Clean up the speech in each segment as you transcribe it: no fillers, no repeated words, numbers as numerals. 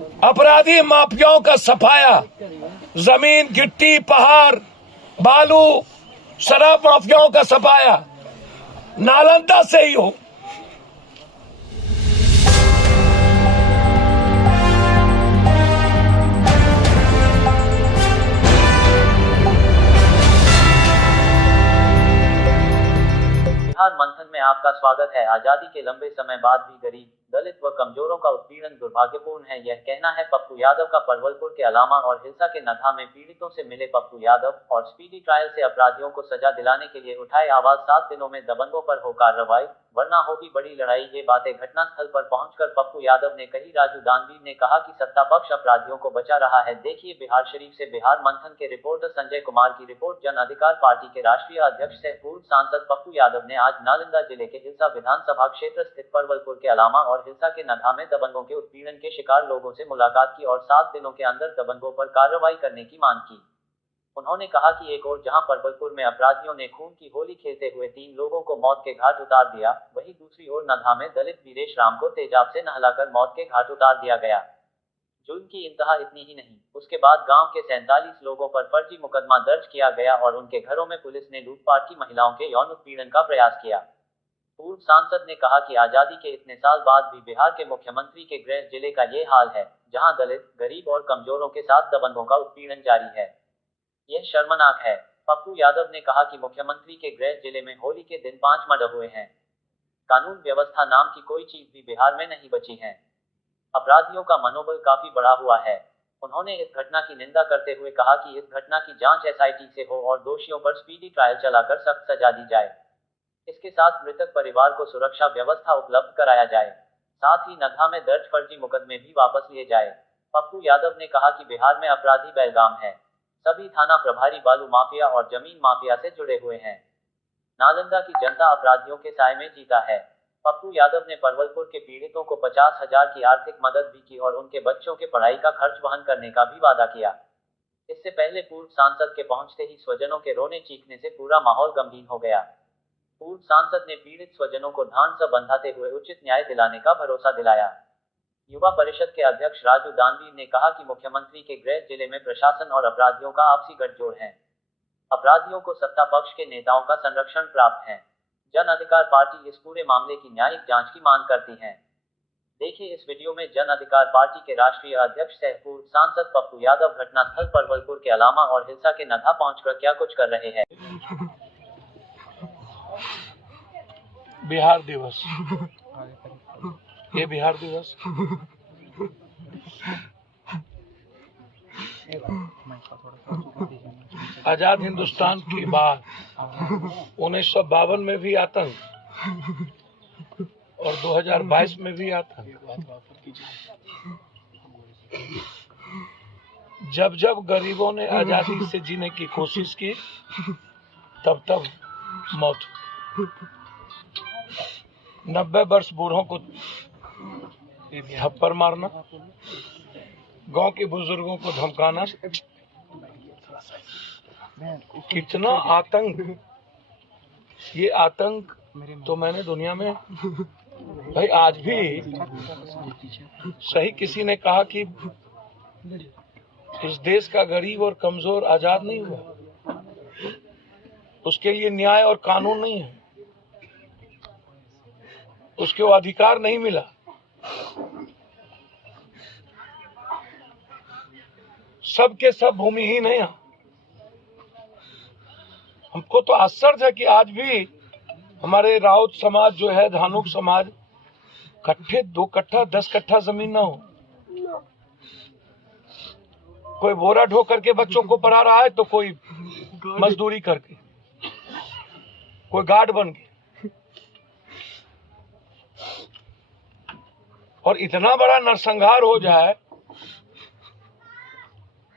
अपराधी माफियाओं का सफाया, जमीन, गिट्टी, पहाड़, बालू, शराब माफियाओं का सफाया नालंदा से ही हो। बिहार मंथन में आपका स्वागत है। आजादी के लंबे समय बाद भी गरीब, दलित व कमजोरों का उत्पीड़न दुर्भाग्यपूर्ण है। यह कहना है पप्पू यादव का। परवलपुर के अलामा और हिलसा के नगहा में पीड़ितों से मिले पप्पू यादव और स्पीडी ट्रायल से अपराधियों को सजा दिलाने के लिए उठाए आवाज। 7 दिनों में दबंगों पर हो कार्रवाई, वरना होगी बड़ी लड़ाई। ये बातें घटनास्थल पर पहुंचकर पप्पू यादव ने कही। राजू दानवीर ने कहा कि सत्ता पक्ष अपराधियों को बचा रहा है। देखिए बिहार शरीफ से बिहार मंथन के रिपोर्टर संजय कुमार की रिपोर्ट। जन अधिकार पार्टी के राष्ट्रीय अध्यक्ष से पूर्व सांसद पप्पू यादव ने आज नालंदा जिले के हिलसा विधानसभा क्षेत्र स्थित परवलपुर के अलामा और हिलसा के नगहा में दबंगों के उत्पीड़न के शिकार लोगों से मुलाकात की और 7 दिनों के अंदर दबंगों पर कार्रवाई करने की मांग की। उन्होंने कहा कि एक ओर जहां परवलपुर में अपराधियों ने खून की होली खेलते हुए 3 लोगों को मौत के घाट उतार दिया, वहीं दूसरी ओर नगहा में दलित वीरेश राम को तेजाब से नहलाकर मौत के घाट उतार दिया गया। जुल्म की इंतहा इतनी ही नहीं, उसके बाद गांव के 47 लोगों पर फर्जी मुकदमा दर्ज किया गया और उनके घरों में पुलिस ने लूटपाट की, महिलाओं के यौन उत्पीड़न का प्रयास किया। पूर्व सांसद ने कहा कि आजादी के इतने साल बाद भी बिहार के मुख्यमंत्री के गृह जिले का ये हाल है, जहां दलित, गरीब और कमजोरों के साथ दबंगों का उत्पीड़न जारी है। यह शर्मनाक है। पप्पू यादव ने कहा कि मुख्यमंत्री के गृह जिले में होली के दिन 5 मर्डर हुए हैं। कानून व्यवस्था नाम की कोई चीज भी बिहार में नहीं बची है। अपराधियों का मनोबल काफी बढ़ा हुआ है। उन्होंने इस घटना की निंदा करते हुए कहा कि इस घटना की जांच SIT से हो और दोषियों पर स्पीडी ट्रायल चलाकर सख्त सजा दी जाए। इसके साथ मृतक परिवार को सुरक्षा व्यवस्था उपलब्ध कराया जाए, साथ ही नगहा में दर्ज फर्जी मुकदमे भी वापस लिए जाए। पप्पू यादव ने कहा कि बिहार में अपराधी बेलगाम है। सभी थाना प्रभारी बालू माफिया और जमीन माफिया से जुड़े हुए हैं। नालंदा की जनता अपराधियों के साए में जीता है। पप्पू यादव ने परवलपुर के पीड़ितों को 50,000 की आर्थिक मदद भी की और उनके बच्चों के पढ़ाई का खर्च वहन करने का भी वादा किया। इससे पहले पूर्व सांसद के पहुंचते ही स्वजनों के रोने चीखने से पूरा माहौल गमगीन हो गया। पूर्व सांसद ने पीड़ित स्वजनों को धान से बंधाते हुए उचित न्याय दिलाने का भरोसा दिलाया। युवा परिषद के अध्यक्ष राजू दानवीर ने कहा कि मुख्यमंत्री के गृह जिले में प्रशासन और अपराधियों का आपसी गठजोड़ है। अपराधियों को सत्ता पक्ष के नेताओं का संरक्षण प्राप्त है। जन अधिकार पार्टी इस पूरे मामले की न्यायिक जांच की मांग करती है। देखिए इस वीडियो में जन अधिकार पार्टी के राष्ट्रीय अध्यक्ष सह पूर्व सांसद पप्पू यादव घटनास्थल परवलपुर के अलामा और हिलसा के नगहा पहुंचकर क्या कुछ कर रहे हैं। बिहार दिवस, ये बिहार दिवस आजाद हिंदुस्तान के बाद 1952 में भी आतंक और 2022 में भी आतंक। जब जब गरीबों ने आजादी से जीने की कोशिश की, तब तब मौत। 90 वर्ष बूढ़ों को थप्पड़ मारना, गांव के बुजुर्गों को धमकाना, कितना आतंक। ये आतंक तो मैंने दुनिया में भाई आज भी सही किसी ने कहा कि इस देश का गरीब और कमजोर आजाद नहीं हुआ, उसके लिए न्याय और कानून नहीं है, उसके वो अधिकार नहीं मिला। सबके सब भूमिहीन हैं। हमको तो आश्चर्य है कि आज भी हमारे राउत समाज जो है, धानुक समाज, कट्ठे 2 कट्ठा 10 कट्ठा जमीन ना हो। कोई बोरा ढो करके बच्चों को पढ़ा रहा है, तो कोई मजदूरी करके, कोई गार्ड बन के। और इतना बड़ा नरसंहार हो जाए,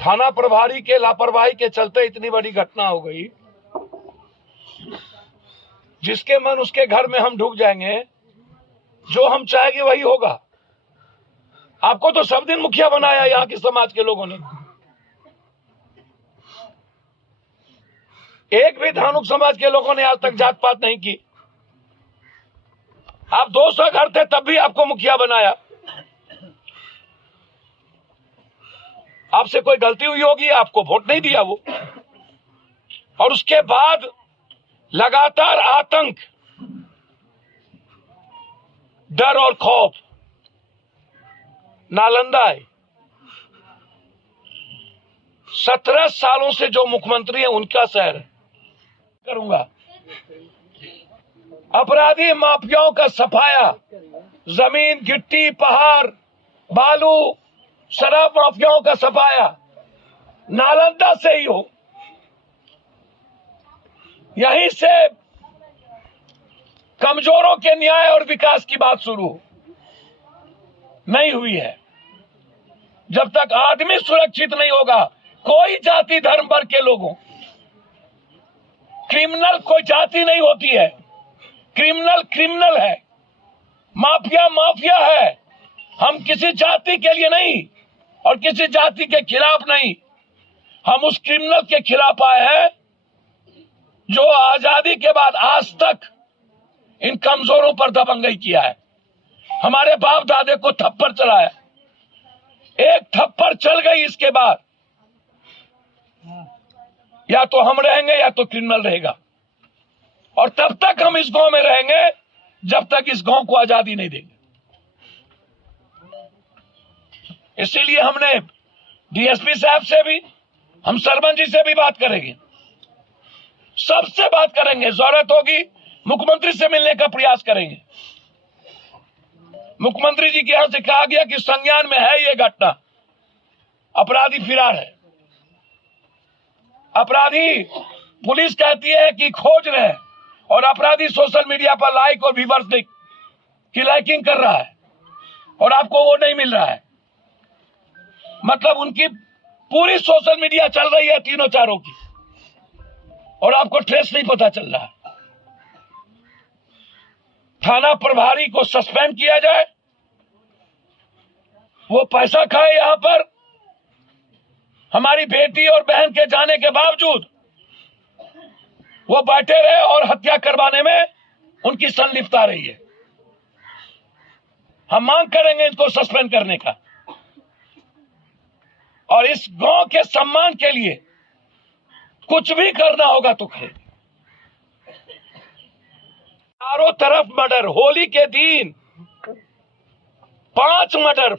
थाना प्रभारी के लापरवाही के चलते इतनी बड़ी घटना हो गई। जिसके मन उसके घर में हम ढुक जाएंगे, जो हम चाहेंगे वही होगा। आपको तो सब दिन मुखिया बनाया यहाँ के समाज के लोगों ने। एक भी धानुक समाज के लोगों ने आज तक जात पात नहीं की। आप 200 घर थे तब भी आपको मुखिया बनाया। आपसे कोई गलती हुई होगी, आपको वोट नहीं दिया वो। और उसके बाद लगातार आतंक, डर और खौफ। नालंदा है, 17 सालों से जो मुख्यमंत्री है उनका शहर है। करूंगा अपराधी माफियाओं का सफाया, जमीन, गिट्टी, पहाड़, बालू, शराब माफियाओं का सफाया नालंदा से ही हो। यहीं से कमजोरों के न्याय और विकास की बात शुरू नहीं हुई है। जब तक आदमी सुरक्षित नहीं होगा, कोई जाति धर्म वर्ग के लोगों, क्रिमिनल कोई जाति नहीं होती है। क्रिमिनल क्रिमिनल है, माफिया माफिया है। हम किसी जाति के लिए नहीं और किसी जाति के खिलाफ नहीं, हम उस क्रिमिनल के खिलाफ आए हैं जो आजादी के बाद आज तक इन कमजोरों पर दबंगई किया है। हमारे बाप दादे को थप्पड़ चलाया, एक थप्पड़ चल गई, इसके बाद या तो हम रहेंगे या तो क्रिमिनल रहेगा। और तब तक हम इस गांव में रहेंगे जब तक इस गांव को आजादी नहीं देंगे। इसीलिए हमने डीएसपी साहब से भी, हम सरपंच जी से भी बात करेंगे, सबसे बात करेंगे। जरूरत होगी मुख्यमंत्री से मिलने का प्रयास करेंगे। मुख्यमंत्री जी के यहां से कहा गया कि संज्ञान में है ये घटना, अपराधी फरार है। अपराधी, पुलिस कहती है कि खोज रहे हैं और अपराधी सोशल मीडिया पर लाइक और व्यूअर्स की लाइकिंग कर रहा है और आपको वो नहीं मिल रहा है। मतलब उनकी पूरी सोशल मीडिया चल रही है, तीनों चारों की, और आपको ट्रेस नहीं पता चल रहा है। थाना प्रभारी को सस्पेंड किया जाए, वो पैसा खाए यहां पर, हमारी बेटी और बहन के जाने के बावजूद वो बैठे रहे और हत्या करवाने में उनकी संलिप्तता रही है। हम मांग करेंगे इनको सस्पेंड करने का, और इस गांव के सम्मान के लिए कुछ भी करना होगा तो करें। चारों तरफ मर्डर, होली के दिन 5 मर्डर,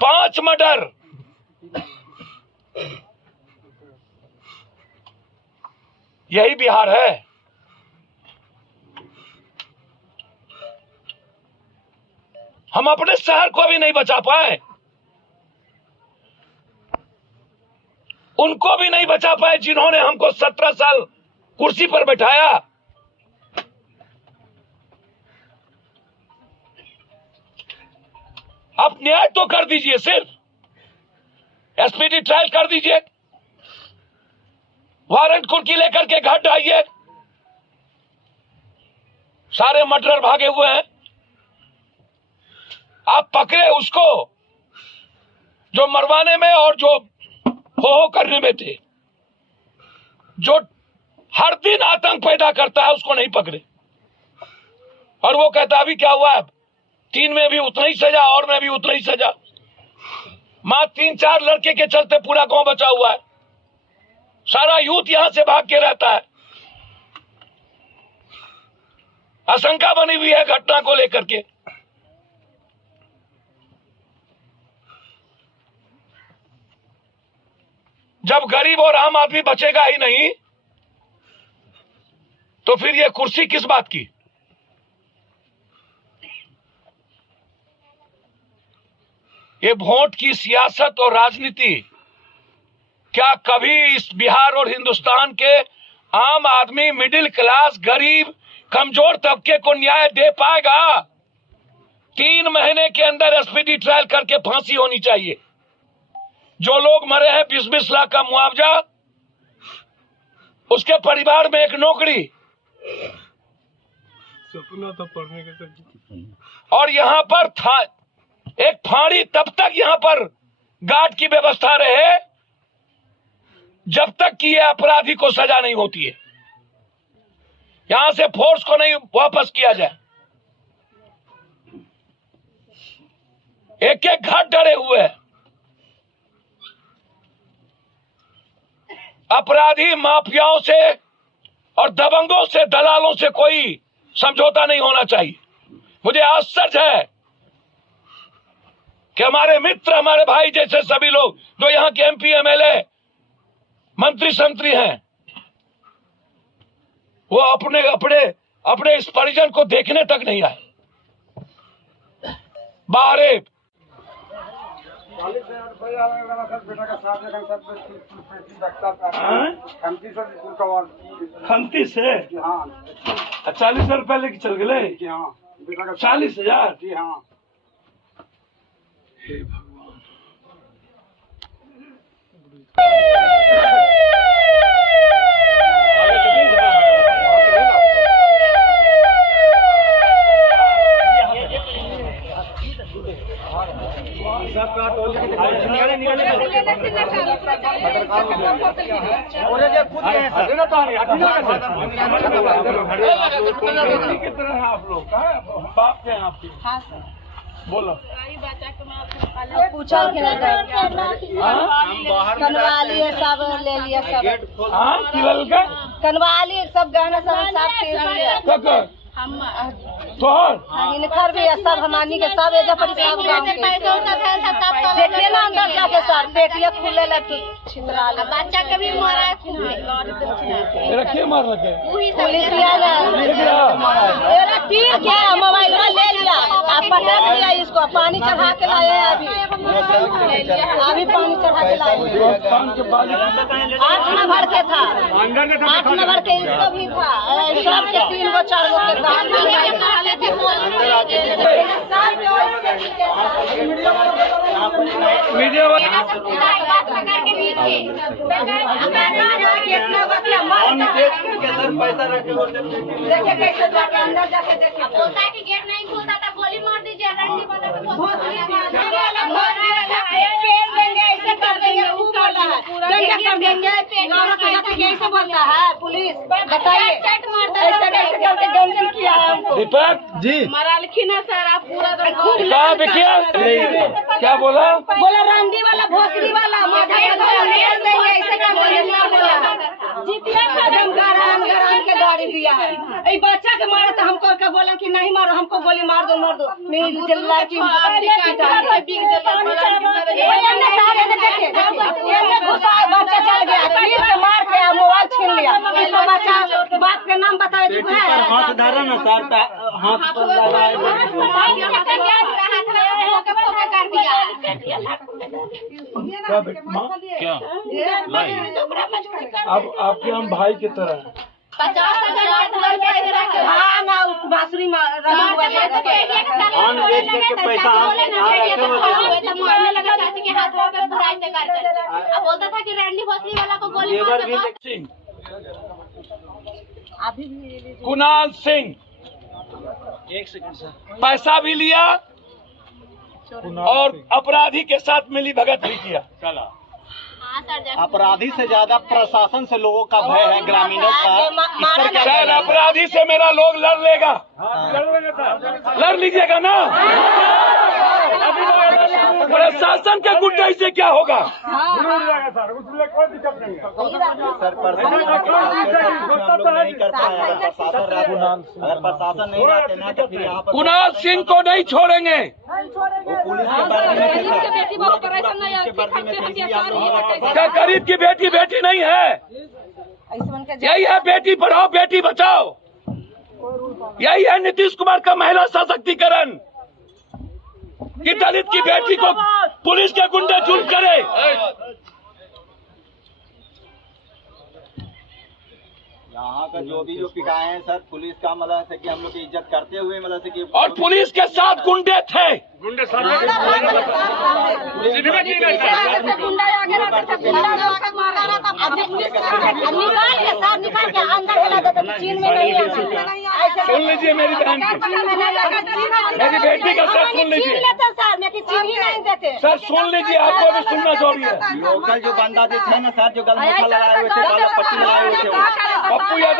5 मर्डर। यही बिहार है। हम अपने शहर को भी नहीं बचा पाए, उनको भी नहीं बचा पाए जिन्होंने हमको 17 साल कुर्सी पर बैठाया। आप न्याय तो कर दीजिए, सिर्फ एसपीडी ट्रायल कर दीजिए, वारंट कुर्की लेकर के घर ढाइए। सारे मर्डरर भागे हुए हैं, आप पकड़े उसको जो मरवाने में और जो हो करने में थे, जो हर दिन आतंक पैदा करता है, उसको नहीं पकड़े। और वो कहता अभी क्या हुआ, 3 में भी उतना ही सजा और में भी उतना ही सजा। मां 3-4 लड़के के चलते पूरा गांव बचा हुआ है, सारा यूथ यहां से भाग के रहता है। आशंका बनी हुई है घटना को लेकर के। जब गरीब और आम आदमी बचेगा ही नहीं तो फिर ये कुर्सी किस बात की। ये वोट की सियासत और राजनीति क्या कभी इस बिहार और हिंदुस्तान के आम आदमी, मिडिल क्लास, गरीब, कमजोर तबके को न्याय दे पाएगा? 3 महीने के अंदर एसपीडी ट्रायल करके फांसी होनी चाहिए। जो लोग मरे हैं 20-20 लाख का मुआवजा, उसके परिवार में एक नौकरी, सपना था पढ़ने का। और यहां पर था एक फाड़ी, तब तक यहां पर गार्ड की व्यवस्था रहे जब तक कि यह अपराधी को सजा नहीं होती है। यहां से फोर्स को नहीं वापस किया जाए। एक एक घर डरे हुए हैं, अपराधी माफियाओं से और दबंगों से, दलालों से कोई समझौता नहीं होना चाहिए। मुझे आश्चर्य है कि हमारे मित्र, हमारे भाई जैसे सभी लोग जो यहाँ के MP MLA मंत्री संतरी हैं, वो अपने इस परिजन को देखने तक नहीं आए। बाहर खंती से 40 रुपए लेके चल गए। 40,000 जी हाँ। हे भगवान। कितना है आप लोग? बाप के हैं आपके? हाँ सर। बोलो। पूछा कनवा लिए, सब ले लिया, सब हाँ किलल के कनवा लिए, सब गहना सब साफ कर लिया। तोहर इनकर भी है, सब हमानी के सब एजा पर सब गांव के। देखिए ना अंदर जाके सर, पेटिया खुले लग छितरा ले। बच्चा कभी मारा है खूब मेरा क्या मार लगे? पुलिस मेरा तीर क्या मोबाइल ले लिया, आप पटक लिया इसको, पानी चढ़ा के लाए अभी पानी चढ़ा के लाए। 8 नंबर के था, 8 नंबर के इसको भी था, सब के 3 गो 4 गो के था। मीडिया देखिए कैसे जाके अंदर जाके देखिए, बोलता है कि गेट नहीं खुलता था, गोली मार दीजिए, रंडी वाला ऐसे कर देंगे, वो कर रहा है, कर देंगे, ऐसे बोलता है पुलिस। बताइए ऐसे कैसे करके गंजन किया है हमको। दीपक जी मरालखिन है सर, आप पूरा क्या बोला? बोला रंडी वाला, भोसड़ी वाला, माथा देंगे, ऐसे कर देंगे। जीतिया खत्म गरान के गाड़ी दिया है। ये बच्चा के मारे तो हमको क्या बोला कि नहीं मारो, हमको गोली मार दो मेरी चिल्ला की बच्चा चल गया, तीर के मार के मोबाइल छीन लिया। इसको बच्चा बाप के नाम बताए चुका है। हाथ धरा ना सर, हाथ पर लगाए। क्या अब आपके हम भाई की तरह हैं। 50,000 हाँ ना बांसुरी बोलता था कि रैंडी भोसड़ी वाला को गोली मार दो। Singh, Kunal Singh, 1 second sir. पैसा भी लिया और अपराधी के साथ मिली भगत भी किया। हाँ सर, अपराधी से ज्यादा प्रशासन से लोगों का भय है, ग्रामीणों का। इस पर क्या सर, अपराधी से मेरा लोग लड़ लेगा, लड़ लीजिएगा ना। प्रशासन के गुंडे से क्या होगा? सर नहीं कर पाए, अगर प्रशासन नहीं रहते ना तो फिर यहाँ पर कुणाल सिंह को नहीं छोड़ेंगे। वो पुलिस के वर्दी में क्या गरीब की बेटी नहीं है? यही है बेटी पढ़ाओ बेटी बचाओ, यही है नीतीश कुमार का महिला सशक्तिकरण, कि दलित की बेटी को पुलिस के गुंडे जुल्म करे। यहाँ का जो पिटाए हैं सर, पुलिस का मतलब से कि हम लोग की इज्जत करते हुए मतलब से कि, और पुलिस के साथ गुंडे थे। निकाल के अंदर हिला देते, चीन में नहीं सुन लीजिए मेरी बहन की, मेरी बेटी का सर सुन लीजिए सर, मैं चीन ही नहीं देते सर, सुन लीजिए, आपको भी सुनना जरूरी है। लोकल जो बंदा जो थे ना सर, जो गलमुखा लगाए हुए थे, काला पट्टी लगाए हुए थे, पप्पू यादव